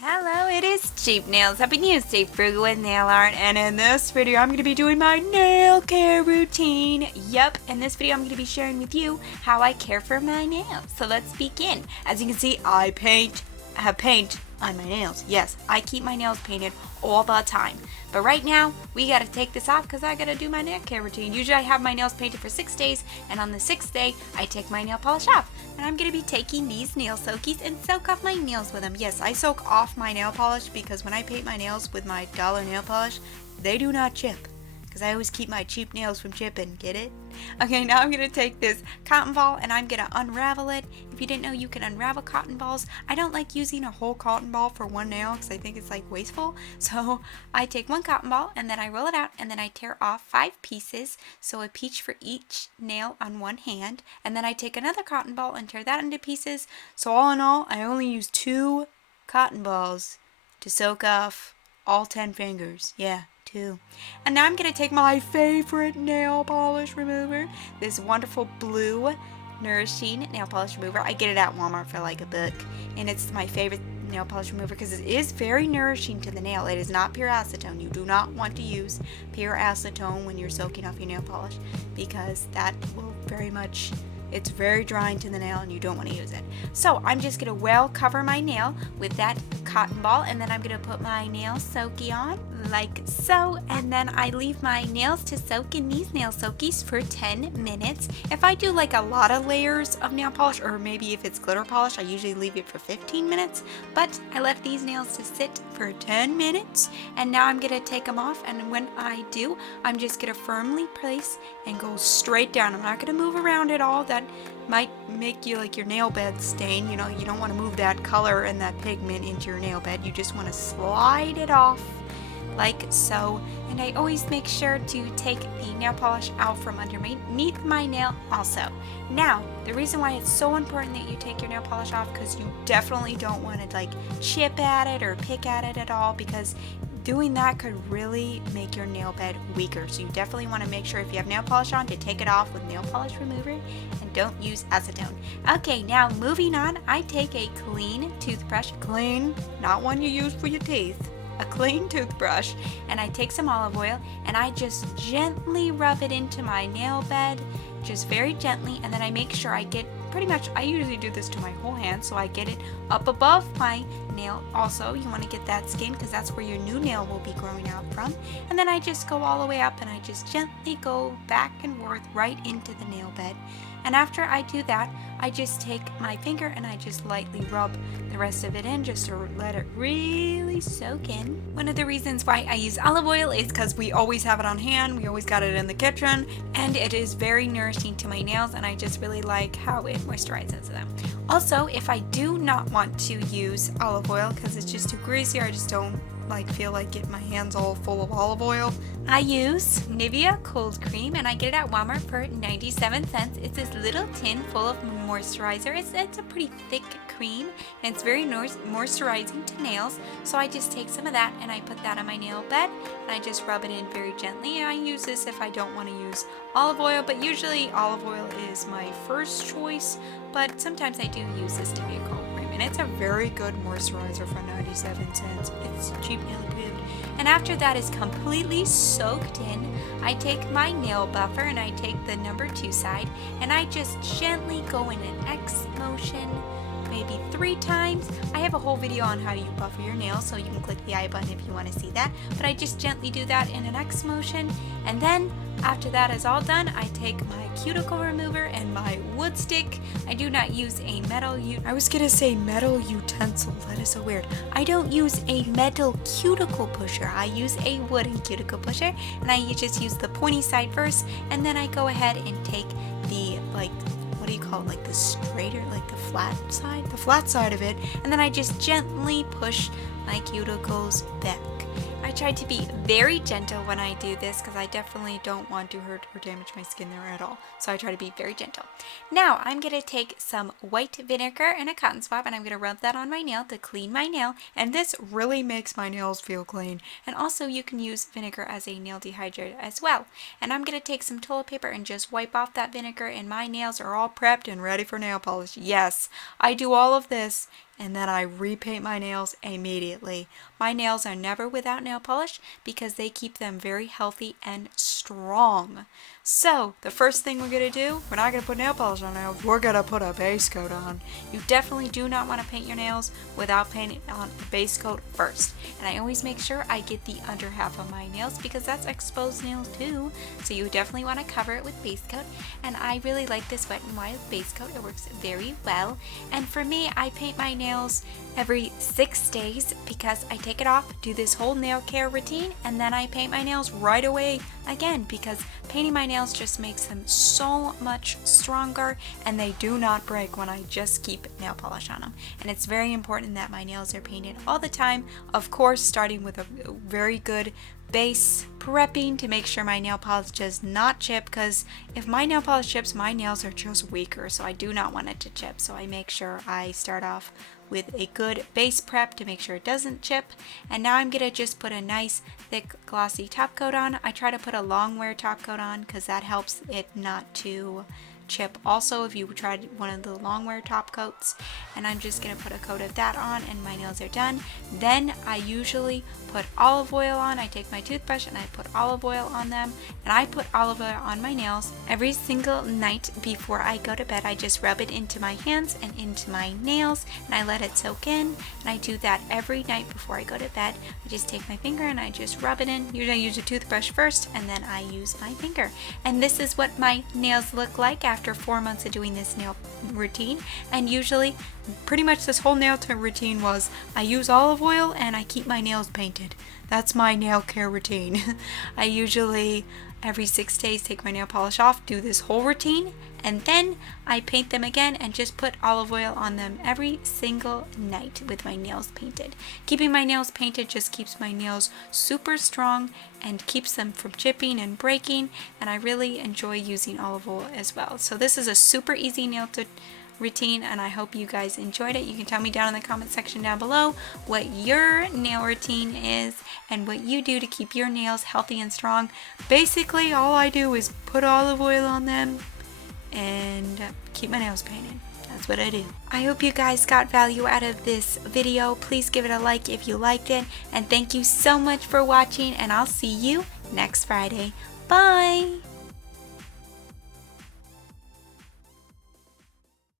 Hello, it is Cheap Nails. Happy New Year's, stay frugal with nail art, and in this video I'm going to be doing my nail care routine. Yup, in this video I'm going to be sharing with you how I care for my nails. So let's begin. As you can see, I have paint on my nails. Yes, I keep my nails painted all the time. But right now, we gotta take this off because I gotta do my nail care routine. Usually I have my nails painted for 6 days, and on the 6th day, I take my nail polish off. And I'm gonna be taking these nail soakies and soak off my nails with them. Yes, I soak off my nail polish because when I paint my nails with my dollar nail polish, they do not chip. Because I always keep my cheap nails from chipping, get it? Okay, now I'm going to take this cotton ball and I'm going to unravel it. If you didn't know, you can unravel cotton balls. I don't like using a whole cotton ball for one nail because I think it's like wasteful. So I take one cotton ball and then I roll it out and then I tear off 5 pieces. So a piece for each nail on one hand. And then I take another cotton ball and tear that into pieces. So all in all, I only use 2 cotton balls to soak off all 10 fingers. Yeah. And now I'm going to take my favorite nail polish remover, this wonderful blue nourishing nail polish remover. I get it at Walmart for like $1, and it's my favorite nail polish remover because it is very nourishing to the nail. It is not pure acetone. You do not want to use pure acetone when you're soaking off your nail polish because that will it's very drying to the nail and you don't want to use it. So I'm just going to well cover my nail with that cotton ball, and then I'm going to put my nail soaky on like so, and then I leave my nails to soak in these nail soakies for 10 minutes. If I do like a lot of layers of nail polish, or maybe if it's glitter polish, I usually leave it for 15 minutes, but I left these nails to sit for 10 minutes, and now I'm going to take them off, and when I do, I'm just going to firmly place and go straight down. I'm not going to move around at all. That might make you like your nail bed stain. You know, you don't want to move that color and that pigment into your nail bed. You just want to slide it off like so. And I always make sure to take the nail polish out from underneath my nail also. Now, the reason why it's so important that you take your nail polish off, because you definitely don't want to like chip at it or pick at it at all, because doing that could really make your nail bed weaker. So you definitely want to make sure if you have nail polish on to take it off with nail polish remover and don't use acetone. Okay, now moving on, I take a clean toothbrush, clean, not one you use for your teeth, a clean toothbrush, and I take some olive oil and I just gently rub it into my nail bed, just very gently, and then I make sure I get I usually do this to my whole hand, so I get it up above my nail. Also, you want to get that skin because that's where your new nail will be growing out from. And then I just go all the way up and I just gently go back and forth right into the nail bed. And after I do that, I just take my finger and I just lightly rub the rest of it in just to let it really soak in. One of the reasons why I use olive oil is because we always have it on hand. We always got it in the kitchen, and it is very nourishing to my nails, and I just really like how it moisturizes them. Also, if I do not want to use olive oil because it's just too greasy, or I just don't feel like getting my hands all full of olive oil, I use Nivea cold cream, and I get it at Walmart for 97 cents. It's this little tin full of moisturizer. It's a pretty thick cream, and it's very moisturizing to nails. So I just take some of that and I put that on my nail bed and I just rub it in very gently. I use this if I don't want to use olive oil, but usually olive oil is my first choice, but sometimes I do use this Nivea cold cream. And it's a very good moisturizer for 97 cents. It's cheap and approved. And after that is completely soaked in, I take my nail buffer and I take the number 2 side and I just gently go in an X motion, maybe 3 times. I have a whole video on how you buffer your nails, so you can click the I button if you want to see that. But I just gently do that in an X motion, and then after that is all done, I take my cuticle remover and my wood stick. I do not use a metal utensil. That is so weird. I don't use a metal cuticle pusher. I use a wooden cuticle pusher, and I just use the pointy side first, and then I go ahead and take the what do you call it, like the straighter, like the flat side of it, and then I just gently push my cuticles back. I I try to be very gentle when I do this because I definitely don't want to hurt or damage my skin there at all. So I try to be very gentle. Now I'm going to take some white vinegar and a cotton swab, and I'm going to rub that on my nail to clean my nail. And this really makes my nails feel clean. And also you can use vinegar as a nail dehydrator as well. And I'm going to take some toilet paper and just wipe off that vinegar, and my nails are all prepped and ready for nail polish. Yes, I do all of this and then I repaint my nails immediately. My nails are never without nail polish because they keep them very healthy and strong. So the first thing we're going to do, we're not going to put nail polish on nails, we're going to put a base coat on. You definitely do not want to paint your nails without painting on the base coat first. And I always make sure I get the under half of my nails because that's exposed nails too. So you definitely want to cover it with base coat. And I really like this Wet n Wild base coat. It works very well. And for me, I paint my nails every 6 days because I take it off, do this whole nail care routine, and then I paint my nails right away again because painting my nails just makes them so much stronger and they do not break when I just keep nail polish on them. And it's very important that my nails are painted all the time, of course starting with a very good base prepping to make sure my nail polish does not chip, because if my nail polish chips, my nails are just weaker, so I do not want it to chip. So I make sure I start off with a good base prep to make sure it doesn't chip. And now I'm gonna just put a nice thick glossy top coat on. I try to put a long wear top coat on because that helps it not to chip also if you tried one of the long wear top coats. And I'm just gonna put a coat of that on and my nails are done. Then I usually put olive oil on. I take my toothbrush and I put olive oil on them, and I put olive oil on my nails every single night before I go to bed. I just rub it into my hands and into my nails and I let it soak in, and I do that every night before I go to bed. I just take my finger and I just rub it in. Usually I use a toothbrush first and then I use my finger. And this is what my nails look like after 4 months of doing this nail routine. And usually pretty much this whole nail routine was I use olive oil and I keep my nails painted. That's my nail care routine. I usually every 6 days take my nail polish off, do this whole routine, and then I paint them again and just put olive oil on them every single night with my nails painted. Keeping my nails painted just keeps my nails super strong and keeps them from chipping and breaking, and I really enjoy using olive oil as well. So this is a super easy nail routine, and I hope you guys enjoyed it. You can tell me down in the comment section down below what your nail routine is and what you do to keep your nails healthy and strong. Basically all I do is put olive oil on them and keep my nails painted. That's what I do. I hope you guys got value out of this video. Please give it a like if you liked it, and thank you so much for watching, and I'll see you next Friday. Bye!